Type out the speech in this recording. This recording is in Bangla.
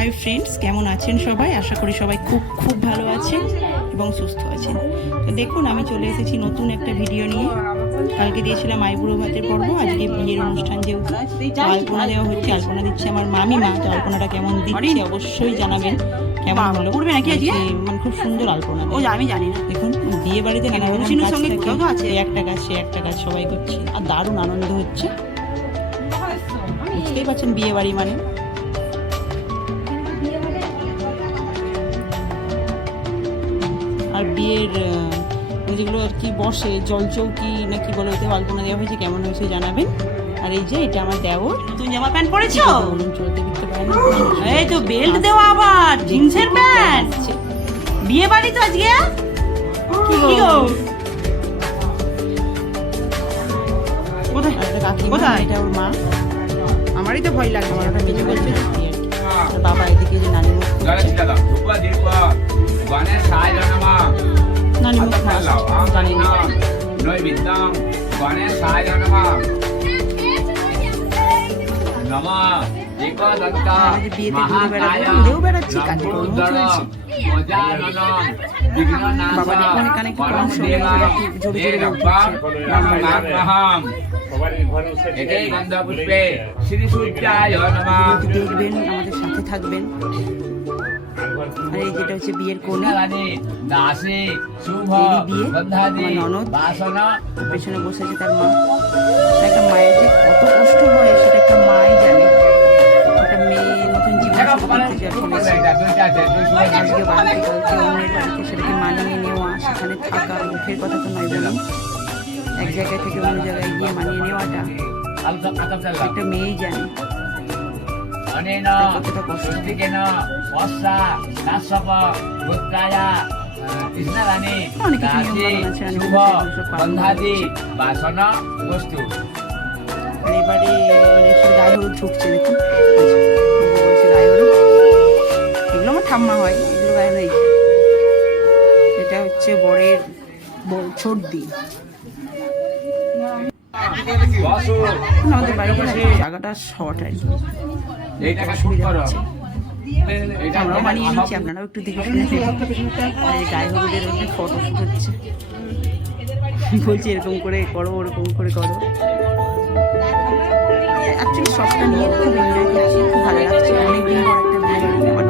হাই ফ্রেন্ডস, কেমন আছেন সবাই? আশা করি সবাই খুব খুব ভালো আছেন এবং সুস্থ আছেন। তো দেখুন, আমি চলে এসেছি নতুন একটা ভিডিও নিয়ে। কালকে দিয়েছিলাম আইবুড়ো ভাতের পর্ব, আজকে বিয়ের অনুষ্ঠান যেহেতু আলপনা দেওয়া হচ্ছে, আলপনা দিচ্ছে আমার মামিমা। তো আলপনাটা কেমন দিচ্ছে অবশ্যই জানাবেন। কেমন হলো করবে নাকি আজকে? মানে খুব সুন্দর আলপনা। ও আমি জানি না। দেখুন, বিয়ে বাড়িতে নানা রকম কাজ থাকে, একটা কাজ সে একটা কাজ সবাই করছে, আর দারুণ আনন্দ হচ্ছে। বুঝতেই পারছেন বিয়ে বাড়ি মানে। আর বিয়ের যেগুলো আর কি বসে, জলচৌকি না কি বলে, ওতে আলপনা দেওয়া হয়েছে, কেমন হয়েছে জানাবেন। আর এই যে এটা আমার দেওর। তুমি জামা প্যান্ট পরেছো? চলতে ফিরতে পারে না, এই তো বেল্ট দেওয়া, আবার জিন্সের প্যান্ট। বিয়ে বাড়ি তো আজকে। কি গো, কোথায় কাকিমা? এটা ওর মা। আমারই তো ভয় লাগছে, আমার কিছু বলছে। বাবা এদিকে যে নানি মুখ, নানি মুখ জানি না। বিয়েতে ঘুরে বেড়াবো, ঘুরেও বেড়াচ্ছি, কাজকর্ম চলছে। বাবা দেখুন এখানে কি কম সময় জোরে জোরে দেখবেন, আমাদের সাথে থাকবেন। আর এই যেটা হচ্ছে বিয়ের কোণে, বিয়ে আমার ননদ, পেছনে বসেছে তার মা। একটা মায়ের যে কত কষ্ট হয় সেটা একটা মাই জানে। একটা মেয়ে নতুন জীবন শুরু করতে চলেছে। আজকে বাড়িতে কালকে অন্যের বাড়িতে সেটাকে মানিয়ে নেওয়া, সেখানে থাকা, মুখের কথা তো নয় বলুন। এক জায়গায় থেকে অন্য জায়গায় গিয়ে মানিয়ে নেওয়াটা একটা মেয়েই জানে কতটা কষ্ট। অনেক কিছু নিয়ম আছে, এবারে গায়ে হলুদ ঢুকছে। দেখুন বলছে গায়ে হলুদ, এগুলো আমার ঠাম্মা হয়, এগুলো গায়ে হলুদ। এটা হচ্ছে বরের ছোট দিন। আমাদের বাড়িতে জায়গাটা শর্ট আর কি, অসুবিধা হচ্ছে। আমরাও মানিয়ে নিচ্ছি, আপনারাও একটু দেখে শুনে গায়ে হলুদের ফটো শুট হচ্ছে। বলছি এরকম করে করো, ওরকম করে করো। অ্যাকচুয়ালি সবটা নিয়ে খুব এনজয় করছি, খুব ভালো লাগছে। অনেকদিন পর একটা বিয়ে বাড়ি, আমার